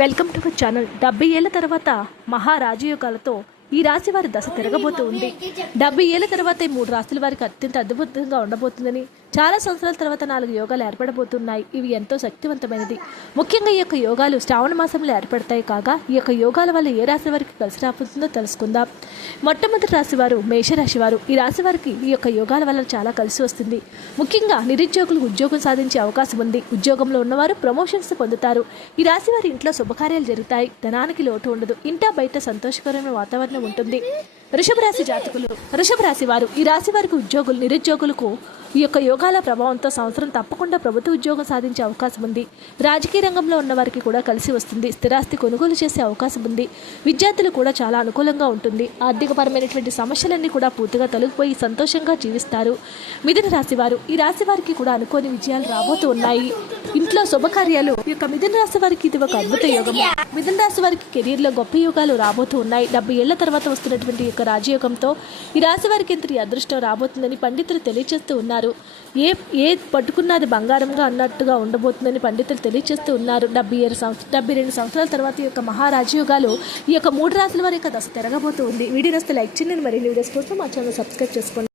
Welcome to our channel. డెబ్బై ఏళ్ళ తర్వాత మహారాజయోగాలతో ఈ రాశి వారి దశ తిరగబోతూ ఉంది. డెబ్బై ఏళ్ళ తర్వాత ఈ మూడు రాశుల వారికి అత్యంత అద్భుతంగా ఉండబోతుందని చాలా సంవత్సరాల తర్వాత నాలుగు యోగాలు ఏర్పడబోతున్నాయి. ఇవి ఎంతో శక్తివంతమైనది. ముఖ్యంగా ఈ యొక్క యోగాలు శ్రావణ మాసంలో ఏర్పడతాయి కాగా ఈ యొక్క యోగాల వల్ల ఏ రాశి వారికి కలిసి రాబోతుందో తెలుసుకుందాం. మొట్టమొదటి రాశి వారు మేషరాశి వారు. ఈ రాశి వారికి ఈ యొక్క యోగాల వల్ల చాలా కలిసి వస్తుంది. ముఖ్యంగా నిరుద్యోగులు ఉద్యోగం సాధించే అవకాశం ఉంది. ఉద్యోగంలో ఉన్నవారు ప్రమోషన్స్ పొందుతారు. ఈ రాశి వారి ఇంట్లో శుభకార్యాలు జరుగుతాయి. ధనానికి లోటు ఉండదు. ఇంటా బయట సంతోషకరమైన వాతావరణం ఉంటుంది. వృషభ జాతకులు వృషభ రాశి వారు ఈ రాశి వారికి ఉద్యోగులు నిరుద్యోగులకు ఈ యొక్క యోగాల ప్రభావంతో సంవత్సరం తప్పకుండా ప్రభుత్వ ఉద్యోగం సాధించే అవకాశం ఉంది. రాజకీయ రంగంలో ఉన్న వారికి కూడా కలిసి వస్తుంది. స్థిరాస్తి కొనుగోలు చేసే అవకాశం ఉంది. విద్యార్థులు కూడా చాలా అనుకూలంగా ఉంటుంది. ఆర్థికపరమైనటువంటి సమస్యలన్నీ కూడా పూర్తిగా తొలగిపోయి సంతోషంగా జీవిస్తారు. మిథున రాశి వారు ఈ రాశి వారికి కూడా అనుకోని విజయాలు రాబోతూ ఉన్నాయి. ఇంట్లో శుభకార్యాలు. ఈ యొక్క మిథున రాశి వారికి ఇది ఒక అద్భుత యోగం మిథున రాశి వారికి కెరీర్లో గొప్ప యోగాలు రాబోతూ ఉన్నాయి. డెబ్బై ఏళ్ళ తర్వాత వస్తున్నటువంటి యొక్క రాజయోగంతో ఈ రాశి వారికి ఇంత అదృష్టం రాబోతుందని పండితులు తెలియజేస్తూ ఉన్నారు. ఏ ఏ పట్టుకున్నది బంగారంగా అన్నట్టుగా ఉండబోతుందని పండితులు తెలియజేస్తూ ఉన్నారు. డెబ్బై ఏడు సంవత్సరం డెబ్బై రెండు సంవత్సరాల తర్వాత ఈ యొక్క మహారాజయోగాలు ఈ యొక్క మూడు రాశుల వారి యొక్క దశ తిరగబోతుంది వీడియో వస్తే లైక్ చేయండి. మరిన్ని వీడియోస్ కోసం మా ఛానల్ సబ్స్క్రైబ్ చేసుకోండి.